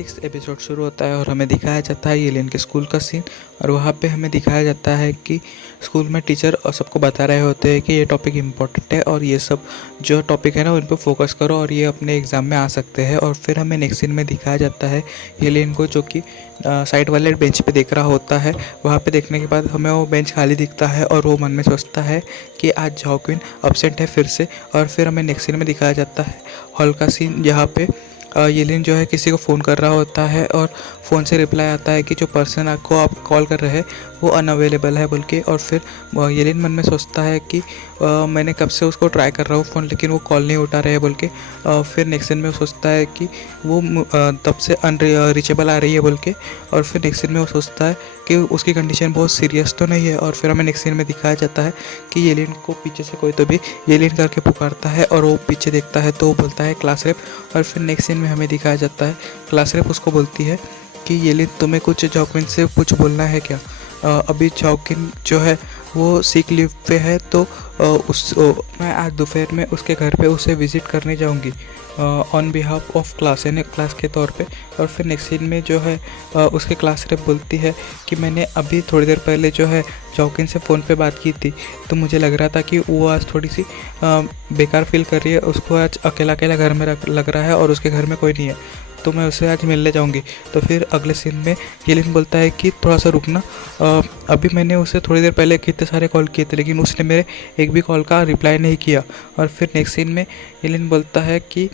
Six episode शुरू होता है और हमें दिखाया जाता है येलिन के स्कूल का सीन। और वहाँ पे हमें दिखाया जाता है कि स्कूल में टीचर और सबको बता रहे होते हैं कि ये टॉपिक इम्पोर्टेंट है और ये सब जो टॉपिक है ना उन पर फोकस करो और ये अपने एग्ज़ाम में आ सकते हैं। और फिर हमें नेक्स्ट सीन में दिखाया जाता है येलिन को, जो कि साइड वाले बेंच पे देख रहा होता है। वहाँ पे देखने के बाद हमें वो बेंच खाली दिखता है और वो मन में सोचता है कि आज जॉक्विन अब्सेंट है फिर से। और फिर हमें नेक्स्ट सीन में दिखाया जाता है हॉल का सीन, जहाँ पे येलिन जो है किसी को फ़ोन कर रहा होता है और फ़ोन से रिप्लाई आता है कि जो पर्सन आपको आप कॉल कर रहे हैं वो अनअवेलेबल है बोल के। और फिर येलिन मन में सोचता है कि मैंने कब से उसको ट्राई कर रहा हूँ फ़ोन, लेकिन वो कॉल नहीं उठा रहे हैं बोल के। फिर नेक्स्ट सीन में वो सोचता है कि वो तब से अनरीचेबल आ रही है बोल के। और फिर नेक्स्ट सीन में वो सोचता है कि उसकी कंडीशन बहुत सीरियस तो नहीं है। और फिर हमें नेक्स्ट सीन में दिखाया जाता है कि येलिन को पीछे से कोई तो भी येलिन करके पुकारता है और वो पीछे देखता है तो वो बोलता है क्लास रेप। और फिर नेक्स्ट सीन में हमें दिखाया जाता है क्लास रेप उसको बोलती है कि येलिन तुम्हें कुछ जॉक्विन से कुछ बोलना है क्या। अभी जॉक्विन जो है वो सिक लीव पे है, तो मैं आज दोपहर में उसके घर पे उसे विज़िट करने जाऊंगी ऑन बिहाफ ऑफ क्लास, यानी क्लास के तौर पे। और फिर नेक्स्ट सीन में जो है उसके क्लास रेप बोलती है कि मैंने अभी थोड़ी देर पहले जो है जॉक्विन से फ़ोन पे बात की थी, तो मुझे लग रहा था कि वो आज थोड़ी सी बेकार फील कर रही है, उसको आज अकेला अकेला घर में लग रहा है और उसके घर में कोई नहीं है, तो मैं उसे आज मिलने जाऊंगी। तो फिर अगले सीन में येलिन बोलता है कि थोड़ा सा रुकना, अभी मैंने उसे थोड़ी देर पहले कितने सारे कॉल किए थे लेकिन उसने मेरे एक भी कॉल का रिप्लाई नहीं किया। और फिर नेक्स्ट सीन में येलिन बोलता है कि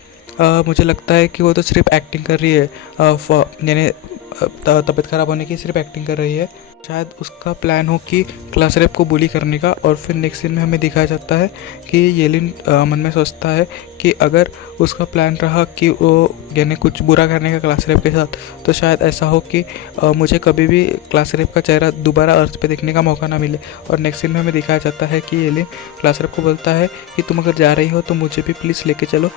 मुझे लगता है कि वो तो सिर्फ एक्टिंग कर रही है, यानी तबीयत ख़राब होने की सिर्फ एक्टिंग कर रही है, शायद उसका प्लान हो कि क्लास रेप को बुली करने का। और फिर नेक्स्ट सीन में हमें दिखाया जाता है कि येलिन मन में सोचता है कि अगर उसका प्लान रहा कि वो यानी कुछ बुरा करने का क्लास रेप के साथ, तो शायद ऐसा हो कि मुझे कभी भी क्लास रेप का चेहरा दोबारा अर्थ पे देखने का मौका ना मिले। और नेक्स्ट सीन में हमें दिखाया जाता है कि येलिन क्लास रेप को बोलता है कि तुम अगर जा रही हो तो मुझे भी प्लीज़ लेके चलो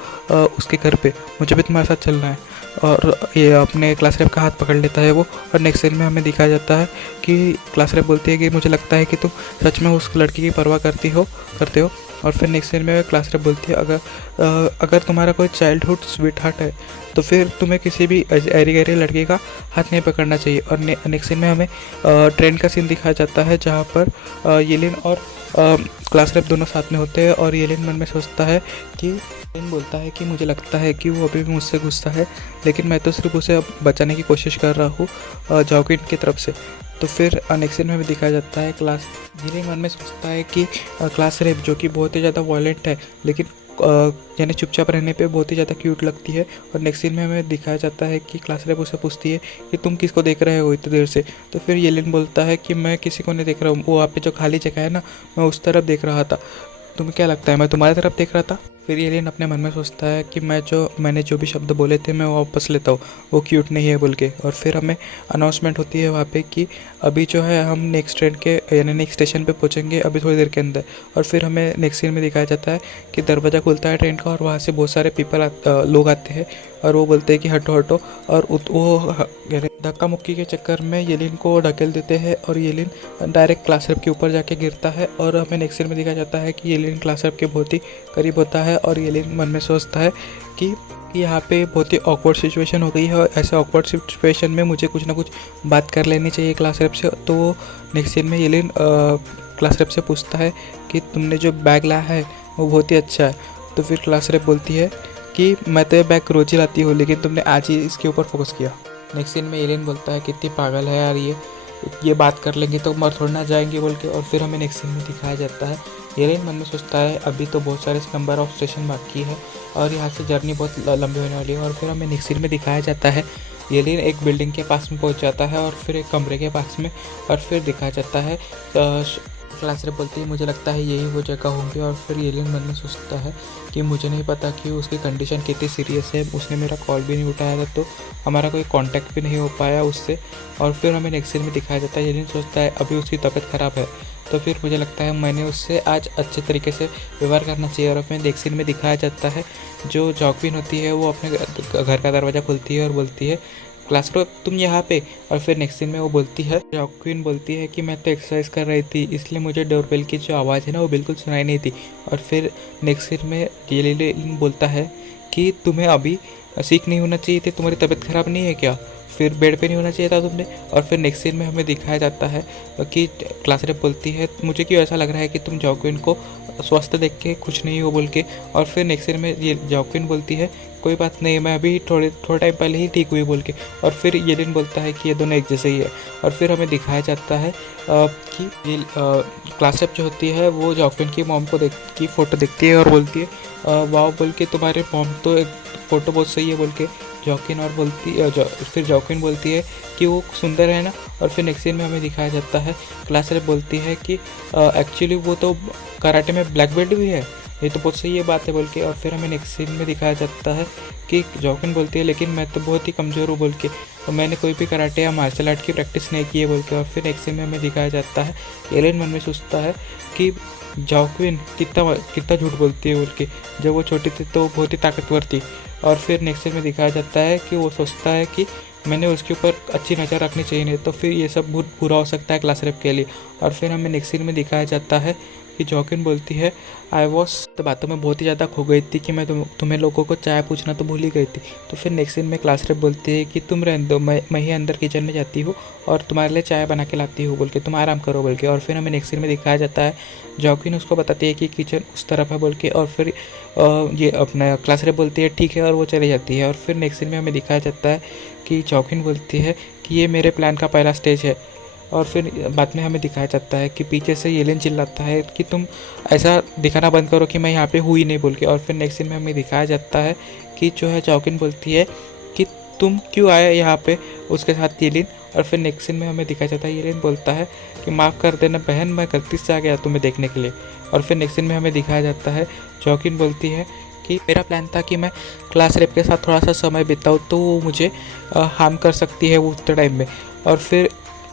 उसके घर पे, मुझे भी तुम्हारे साथ चलना है। और ये अपने क्लास रेप का हाथ पकड़ लेता है वो। और नेक्स्ट सीन में हमें दिखाया जाता है कि क्लास रेप बोलती है कि मुझे लगता है कि तुम सच में उस लड़की की परवाह करते हो। और फिर नेक्स्ट सीन में क्लास रेप बोलती है अगर तुम्हारा कोई चाइल्डहुड स्वीट हार्ट है तो फिर तुम्हें किसी भी ऐरी गैरी लड़की का हाथ नहीं पकड़ना चाहिए। और नेक्स्ट सीन में हमें ट्रेन का सीन दिखाया जाता है, जहाँ पर येलिन और क्लास रेप दोनों साथ में होते हैं। और येलिन मन में सोचता है कि येलिन बोलता है कि मुझे लगता है कि वो अभी भी मुझसे गुस्सा है, लेकिन मैं तो सिर्फ उसे बचाने की कोशिश कर रहा हूँ जॉक्विन की तरफ से। तो फिर नेक्स्ट सीन में हमें दिखाया जाता है येलिन मन में सोचता है कि क्लास रेप जो कि बहुत ही ज़्यादा वायलेंट है, लेकिन यानी चुपचाप रहने पे बहुत ही ज़्यादा क्यूट लगती है। और नेक्स्ट सीन में हमें दिखाया जाता है कि क्लास रेप उसे पूछती है कि तुम किसको देख रहे हो इतनी देर से। तो फिर येलिन बोलता है कि मैं किसी को नहीं देख रहा हूँ, वो वहाँ पे जो खाली जगह है ना, मैं उस तरफ देख रहा था, तुम्हें क्या लगता है मैं तुम्हारी तरफ देख रहा था। फिर येलिन अपने मन में सोचता है कि मैंने जो भी शब्द बोले थे मैं वो वापस लेता हूँ, वो क्यूट नहीं है बोल के। और फिर हमें अनाउंसमेंट होती है वहाँ पे कि अभी जो है हम नेक्स्ट ट्रेन के यानी नेक्स्ट स्टेशन पे पहुँचेंगे अभी थोड़ी देर के अंदर। और फिर हमें नेक्स्ट सीन में दिखाया जाता है कि दरवाज़ा खुलता है ट्रेन का और वहाँ से बहुत सारे लोग आते हैं और वो बोलते हैं कि हटो हटो। और वो यानी धक्का मुक्की के चक्कर में येलिन को ढकेल देते हैं और येलिन डायरेक्ट क्लास रेप के ऊपर जाके गिरता है। और हमें नेक्स्ट सीन में दिखाया जाता है कि येलिन क्लास रेप के बहुत ही करीब होता है और येलिन मन में सोचता है कि यहाँ पे बहुत ही ऑकवर्ड सिचुएशन हो गई है और ऐसे ऑकवर्ड सिचुएशन में मुझे कुछ ना कुछ बात कर लेनी चाहिए क्लास रेप से। तो वो नेक्स्ट सीन में येलिन क्लास रेप से पूछता है कि तुमने जो बैग लाया है वो बहुत ही अच्छा है। तो फिर क्लास रेप बोलती है कि मैं तो ये बैग रोज ही लाती हूँ, लेकिन तुमने आज ही इसके ऊपर फोकस किया। नेक्स्ट सीन में येलिन बोलता है कितनी पागल है यार ये बात कर लेंगे तो मर थोड़ा ना जाएंगे बोल के। और फिर हमें नेक्स्ट सीन में दिखाया जाता है येलिन मन में सोचता है अभी तो बहुत सारे नंबर ऑफ स्टेशन बाकी है और यहाँ से जर्नी बहुत लंबी होने वाली है। और फिर हमें नेक्स्ट सीन में दिखाया जाता है येलिन एक बिल्डिंग के पास में पहुँच जाता है और फिर एक कमरे के पास में। और फिर दिखाया जाता है क्लास रेप बोलती है मुझे लगता है यही वो जगह होंगी। और फिर येलिन मन में सोचता है कि मुझे नहीं पता कि उसकी कंडीशन कितनी सीरियस है, उसने मेरा कॉल भी नहीं उठाया था तो हमारा कोई कांटेक्ट भी नहीं हो पाया उससे। और फिर हमें नेक्स्ट सीन में दिखाया जाता है येलिन सोचता है अभी उसकी तबीयत ख़राब है, तो फिर मुझे लगता है मैंने उससे आज अच्छे तरीके से व्यवहार करना चाहिए। और हमें नेक्स्ट सीन में दिखाया जाता है जो जॉक्विन होती है वो अपने घर का दरवाज़ा खोलती है और बोलती है क्लास रेप तुम यहाँ पे। और फिर नेक्स्ट सीन में वो बोलती है जॉक्विन बोलती है कि मैं तो एक्सरसाइज कर रही थी इसलिए मुझे डोरबेल की जो आवाज़ है ना वो बिल्कुल सुनाई नहीं थी। और फिर नेक्स्ट सीन में येलिन बोलता है कि तुम्हें अभी सीख नहीं होना चाहिए थी, तुम्हारी तबीयत ख़राब नहीं है क्या, फिर बेड पे नहीं होना चाहिए था तुमने। और फिर नेक्स्ट सीन में हमें दिखाया जाता है कि क्लास रेप बोलती है मुझे क्यों ऐसा लग रहा है कि तुम जॉक्विन को स्वस्थ देख के खुश नहीं हो बोल के। और फिर नेक्स्ट सीन में ये जॉक्विन बोलती है कोई बात नहीं, मैं अभी थोड़े टाइम पहले ही ठीक हुई बोल के। और फिर येलिन बोलता है कि ये दोनों एक जैसे ही है। और फिर हमें दिखाया जाता है कि ये क्लास रेप जो होती है वो जॉक्विन की मॉम की फ़ोटो देखती है और बोलती है वाह बोल के, तुम्हारे मॉम तो एक फ़ोटो बहुत सही है बोल के। जॉक्विन और फिर जॉक्विन बोलती है कि वो सुंदर है ना। और फिर नेक्स्ट सीन में हमें दिखाया जाता है क्लास रेप बोलती है कि एक्चुअली वो तो कराटे में ब्लैक बेल्ट भी है, ये तो बहुत सही ये बात है बोल के। और फिर हमें नेक्स्ट सीन में दिखाया जाता है कि जॉक्विन बोलती है लेकिन मैं तो बहुत ही कमज़ोर हूँ बोल के, और मैंने कोई भी कराटे या मार्शल आर्ट की प्रैक्टिस नहीं की है बोल के। और फिर नेक्स्ट सीन में हमें दिखाया जाता है एलेन मन में सोचता है कि जॉक्विन कितना झूठ बोलती है बोल के, जब वो छोटी थी तो बहुत ही ताकतवर थी। और फिर नेक्स्ट सीन में दिखाया जाता है कि वो सोचता है कि मैंने उसके ऊपर अच्छी नज़र रखनी चाहिए, नहीं तो फिर ये सब बहुत बुरा हो सकता है क्लास रेप के लिए। और फिर हमें नेक्स्ट सीन में दिखाया जाता है कि जॉक्विन बोलती है आई वॉज तो बातों में बहुत ही ज़्यादा खो गई थी कि मैं तुम्हें लोगों को चाय पूछना तो भूल ही गई थी। तो फिर नेक्स्ट सीन में क्लास रेप बोलती है कि तुम रहने दो, मैं ही अंदर किचन में जाती हूँ और तुम्हारे लिए चाय बना के लाती हूँ बोल के, तुम आराम करो बोल के। और फिर हमें नेक्स्ट सीन में दिखाया जाता है जॉक्विन उसको बताती है कि किचन उस तरफ है बोल के। और फिर ये अपना क्लास रेप बोलती है ठीक है और वो चली जाती है। और फिर नेक्स्ट सीन में हमें दिखाया जाता है कि जॉक्विन बोलती है कि ये मेरे प्लान का पहला स्टेज है। और फिर बाद में हमें दिखाया जाता है कि पीछे से येलेन चिल्लाता है कि तुम ऐसा दिखाना बंद करो कि मैं यहाँ पे हुई नहीं बोल के। और फिर नेक्स्ट सीन में हमें दिखाया जाता है कि जो है जॉक्विन बोलती है कि तुम क्यों आए यहाँ पे उसके साथ येलेन। और फिर नेक्स्ट सीन में हमें दिखाया जाता है येलेन बोलता है कि माफ़ कर देना बहन, मैं गलती से आ गया तुम्हें देखने के लिए। और फिर नेक्स्ट सीन में हमें दिखाया जाता है जॉक्विन बोलती है कि मेरा प्लान था कि मैं क्लास रेप के साथ थोड़ा सा समय बिताऊँ तो वो मुझे हार्म कर सकती है वो उतने टाइम में। और फिर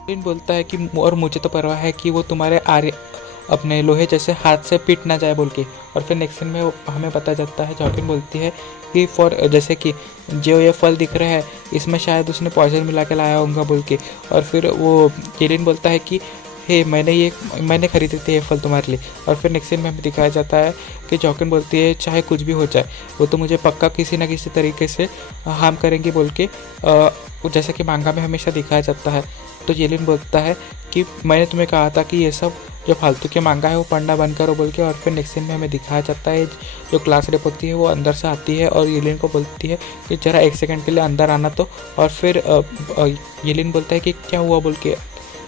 बोलता है कि और मुझे तो परवाह है कि वो तुम्हारे अपने लोहे जैसे हाथ से पीट ना जाए बोल के। और फिर नेक्स्ट सीन में हमें पता चलता है जॉक्विन बोलती है कि जैसे कि जो ये फल दिख रहा है इसमें शायद उसने पॉइजन मिला के लाया होगा बोल के। और फिर वो येलिन बोलता है कि हे मैंने खरीदे थे ये फल तुम्हारे लिए। और फिर नेक्स्ट सीन में हमें दिखाया जाता है कि जॉक्विन बोलती है चाहे कुछ भी हो जाए वो तो मुझे पक्का किसी ना किसी तरीके से हार्म करेंगी बोल के, जैसा कि मांगा में हमेशा दिखाया जाता है। तो येलिन बोलता है कि मैंने तुम्हें कहा था कि ये सब जो फालतू के मांगा है वो पढ़ना बंद करो बोल के। और फिर नेक्स्ट सीन में हमें दिखाया जाता है जो क्लास रेप होती है वो अंदर से आती है और येलिन को बोलती है कि ज़रा एक सेकंड के लिए अंदर आना तो। और फिर येलिन बोलता है कि क्या हुआ बोल के,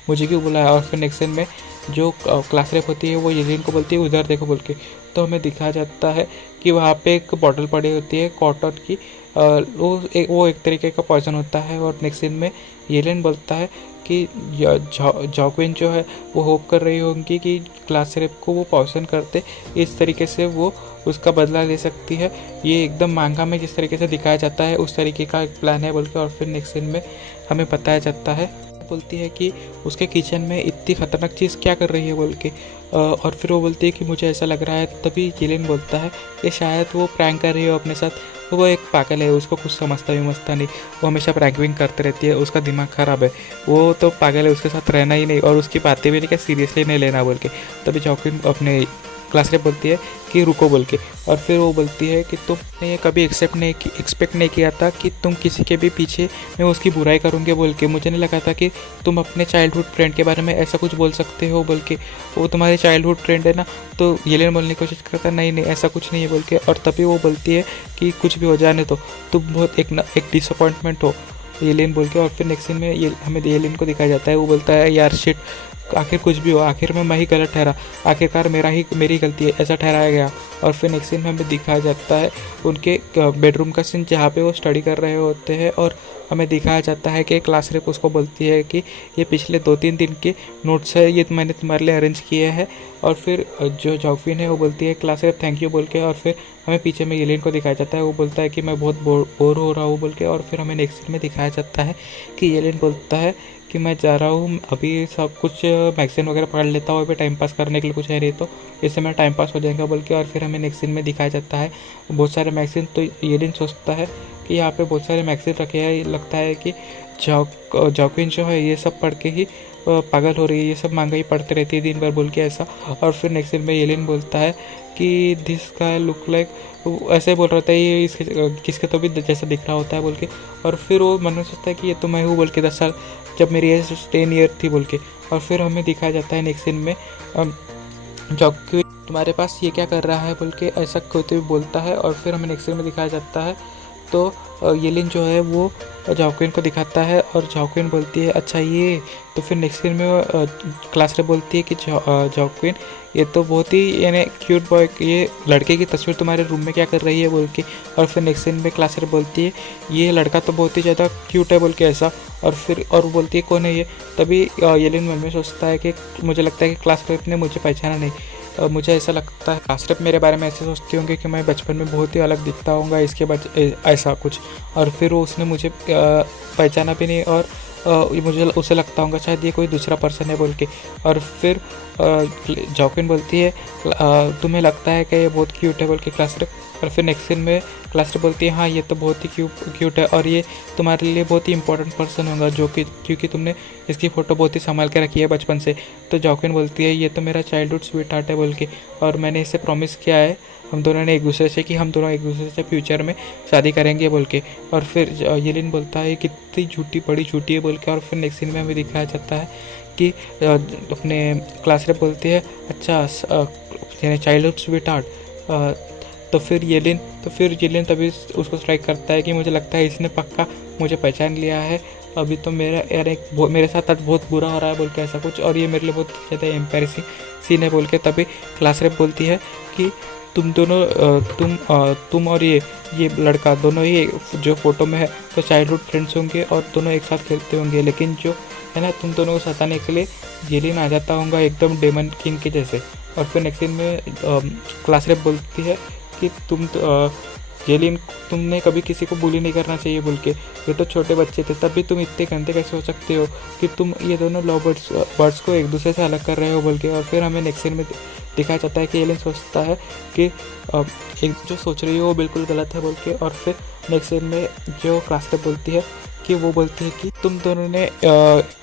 मुझे क्यों बुलाया। और फिर नेक्स्ट सीन में जो क्लास रेप होती है वो येलिन को बोलती है उधर देखो बोल के। तो हमें दिखाया जाता है कि वहाँ पे एक बॉटल पड़ी होती है कॉटन की, वो एक तरीके का पॉइजन होता है। और नेक्स्ट सीन में येलिन बोलता है कि जॉक्विन जो है वो होप कर रही होंगी कि क्लास रेप को वो पॉइजन करते, इस तरीके से वो उसका बदला ले सकती है। ये एकदम मांगा में जिस तरीके से दिखाया जाता है उस तरीके का एक प्लान है बोल के। और फिर नेक्स्ट सीन में हमें बताया जाता है बोलती है कि उसके किचन में इतनी ख़तरनाक चीज़ क्या कर रही है बोल के। और फिर वो बोलती है कि मुझे ऐसा लग रहा है। तभी येलिन बोलता है कि शायद वो प्रैंक कर रही हो अपने साथ, वो एक पागल है, उसको कुछ समझता नहीं, वो हमेशा प्रैंकिंग करते रहती है, उसका दिमाग ख़राब है, वो तो पागल है, उसके साथ रहना ही नहीं और उसकी बातें भी नहीं क्या सीरियसली नहीं लेना बोल के। तभी जॉक्विन अपने क्लास रेप बोलती है कि रुको बोल के। और फिर वो बोलती है कि तुमने ये कभी एक्सपेक्ट नहीं किया था कि तुम किसी के भी पीछे मैं उसकी बुराई करूँगी बोल के, मुझे नहीं लगा था कि तुम अपने चाइल्डहुड फ्रेंड के बारे में ऐसा कुछ बोल सकते हो बोल के, वो तुम्हारे चाइल्डहुड फ्रेंड है ना। तो येलेन बोलने की कोशिश करता है नहीं ऐसा कुछ नहीं है बोल के। और तभी वो बोलती है कि कुछ भी हो जाने तो तुम बहुत एक डिसअपॉइंटमेंट हो येलेन बोल के। और फिर नेक्स्ट सीन में हमें येलेन को दिखाया जाता है, वो बोलता है यार शिट, आखिर कुछ भी हो, आखिर में मैं ही गलत ठहरा, आखिरकार मेरी गलती है ऐसा ठहराया गया। और फिर नेक्स्ट सीन में हमें दिखाया जाता है उनके बेडरूम का सीन जहाँ पे वो स्टडी कर रहे होते हैं। और हमें दिखाया जाता है कि क्लास रेप उसको बोलती है कि ये पिछले 2-3 दिन के नोट्स है, ये मैंने तुम्हारे लिए अरेंज किए हैं। और फिर जो जॉक्विन है वो बोलती है क्लास रेप थैंक यू बोल के। और फिर हमें पीछे में येलेन को दिखाया जाता है, वो बोलता है कि मैं बहुत बोर हो रहा हूँ बोल के। और फिर हमें नेक्स्ट सीन में दिखाया जाता है कि येलेन बोलता है कि मैं जा रहा हूँ अभी सब कुछ मैगजीन वगैरह पढ़ लेता हूँ, अभी टाइम पास करने के लिए कुछ है नहीं तो इससे मेरा टाइम पास हो जाएगा बोल के। और फिर हमें नेक्स्ट सीन में दिखाया जाता है बहुत सारे मैगजीन। तो येलेन सोचता है कि यहाँ पे बहुत सारे मैगज़ीन रखे हैं। लगता है कि जॉक्विन जो है ये सब पढ़ के ही पागल हो रही है, ये सब महंगाई पढ़ते रहती है दिन भर बोल के ऐसा। और फिर नेक्स्ट सीन में येलिन बोलता है कि दिस गाय लुक लाइक, ऐसे बोल रहा था ये इसके किसके तो भी जैसा दिख रहा होता है बोल के। और फिर वो मन में सोचता है कि ये तो मैं हूँ बोल के, 10 साल जब मेरी एज 10 ईयर थी बोल के। और फिर हमें दिखाया जाता है नेक्स्ट सीन में जॉक्विन तुम्हारे पास ये क्या कर रहा है बोल के ऐसा कोई तो भी बोलता है। और फिर हमें नेक्स्ट सीन में दिखाया जाता है तो येलिन जो है वो जॉक्विन को दिखाता है और जॉक्विन बोलती है अच्छा ये। तो फिर नेक्स्ट सीन में क्लास रे बोलती है कि जॉक्विन ये तो बहुत ही यानी क्यूट बॉय, ये लड़के की तस्वीर तुम्हारे रूम में क्या कर रही है बोल के। और फिर नेक्स्ट सीन में क्लास रे बोलती है ये लड़का तो बहुत ही ज़्यादा क्यूट है बोल के ऐसा। और फिर वो बोलती है कौन है ये। तभी येलिन मन में सोचता है कि मुझे लगता है कि क्लास रेप ने मुझे पहचाना नहीं। मुझे ऐसा लगता है क्लास रेप मेरे बारे में ऐसे सोचती होंगे कि मैं बचपन में बहुत ही अलग दिखता हूँगा इसके ऐसा कुछ। और फिर वो उसने मुझे पहचाना भी नहीं और मुझे उसे लगता होगा शायद ये कोई दूसरा पर्सन है बोल के। और फिर जॉक्विन बोलती है तुम्हें लगता है कि ये बहुत क्यूट है बोल के क्लास रेप। और फिर नेक्स्ट सीन में क्लास रेप बोलती है हाँ ये तो बहुत ही क्यूट है और ये तुम्हारे लिए बहुत ही इंपॉर्टेंट पर्सन होगा जो कि क्योंकि तुमने इसकी फ़ोटो बहुत ही संभाल के रखी है बचपन से। तो जॉक्विन बोलती है ये तो मेरा चाइल्डहुड स्वीट हार्ट है बोल के, और मैंने इसे प्रॉमिस किया है हम दोनों ने एक दूसरे से कि हम दोनों एक दूसरे से फ्यूचर में शादी करेंगे बोल के। और फिर येलिन बोलता है कितनी झूठी बड़ी झूठी है बोल के। और फिर नेक्स्ट सीन में हमें दिखाया जाता है कि अपने क्लास रेप बोलती है अच्छा यानी चाइल्डहुड स्वीट हार्ट। तो फिर येलिन तभी उसको स्ट्राइक करता है कि मुझे लगता है इसने पक्का मुझे पहचान लिया है, अभी तो मेरा यार मेरे साथ आज बहुत बुरा हो रहा है बोल के ऐसा कुछ, और ये मेरे लिए बहुत ज़्यादा एम्बैरेसिंग सीन है बोल के। तभी क्लास रेप बोलती है कि तुम दोनों तुम और ये लड़का दोनों ही जो फ़ोटो में है तो चाइल्डहुड फ्रेंड्स होंगे और दोनों एक साथ खेलते होंगे, लेकिन जो है ना तुम दोनों को सताने के लिए येलिन आ जाता होगा एकदम डेमन किंग के जैसे। और फिर नेक्स्ट सीन में क्लास रेप बोलती है कि येलिन तुमने कभी किसी को बुली नहीं करना चाहिए बोल के, ये तो छोटे बच्चे थे तब भी तुम इतने गंदे कैसे हो सकते हो कि तुम ये दोनों लव बर्ड्स को एक दूसरे से अलग कर रहे हो बोल के। और फिर हमें नेक्स्ट सीन में दिखाया जाता है कि येलिन सोचता है कि एक जो सोच रही है वो बिल्कुल गलत है बोल के। और फिर नेक्स्ट सीन में जो क्लास रेप बोलती है कि वो बोलती है कि तुम दोनों ने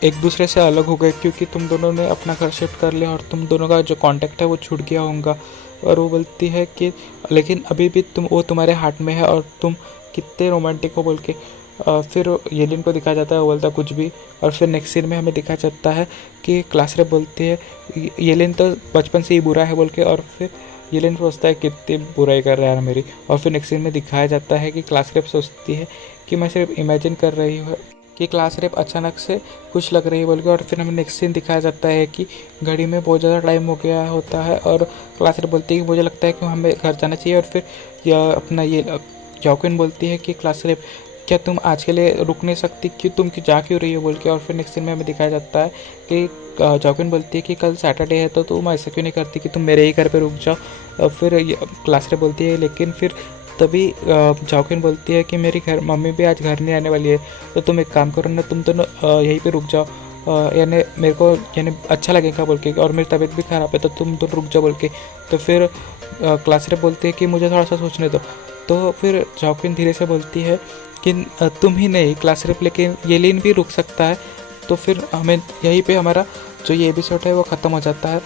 एक दूसरे से अलग हो गए क्योंकि तुम दोनों ने अपना घर शिफ्ट कर लिया और तुम दोनों का जो कांटेक्ट है वो छूट गया होगा। और वो बोलती है कि लेकिन अभी भी वो तुम्हारे हार्ट में है और तुम कितने रोमांटिक हो बोल के। फिर येलिन को दिखाया जाता है वो बोलता कुछ भी। और फिर नेक्स्ट सीन में हमें दिखाया जाता है कि क्लास रेप बोलती है येलिन तो बचपन से ही बुरा है बोल के। और फिर येलिन सोचता है कितनी बुराई कर रहा है मेरी। और फिर नेक्स्ट सीन में दिखाया जाता है कि क्लास रेप सोचती है कि मैं सिर्फ इमेजिन कर रही हूँ कि क्लास रेप अचानक से खुश लग रही है बोल के। और फिर हमें नेक्स्ट सीन दिखाया जाता है कि घड़ी में बहुत ज़्यादा टाइम हो गया होता है और क्लास रेप बोलती है कि मुझे लगता है कि हमें घर जाना चाहिए। और फिर ये जॉक्विन बोलती है कि क्लास रेप क्या तुम आज के लिए रुक नहीं सकती, क्यों तुम जा क्यों रही हो बोल के। और फिर नेक्स्ट सीन में हमें दिखाया जाता है कि जॉक्विन बोलती है कि कल सैटरडे है तो तुम ऐसा क्यों नहीं करती कि तुम मेरे ही घर पे रुक जाओ। और फिर क्लास रेप बोलती है लेकिन फिर तभी जॉक्विन बोलती है कि मेरी मम्मी भी आज घर नहीं आने वाली है तो तुम एक काम करो ना, तुम दोनों यहीं पे रुक जाओ, यानी मेरे को यानी अच्छा लगेगा बोल के, और मेरी तबीयत भी ख़राब है तो तुम दोनों रुक जाओ बोल के। तो फिर क्लास रेप बोलती है कि मुझे थोड़ा सा सोचने दो। तो फिर जॉक्विन धीरे से बोलती है कि तुम ही नहीं क्लास रेप लेकिन येलिन भी रुक सकता है। तो फिर हमें यहीं पे हमारा जो ये एपिसोड है वो ख़त्म हो जाता है।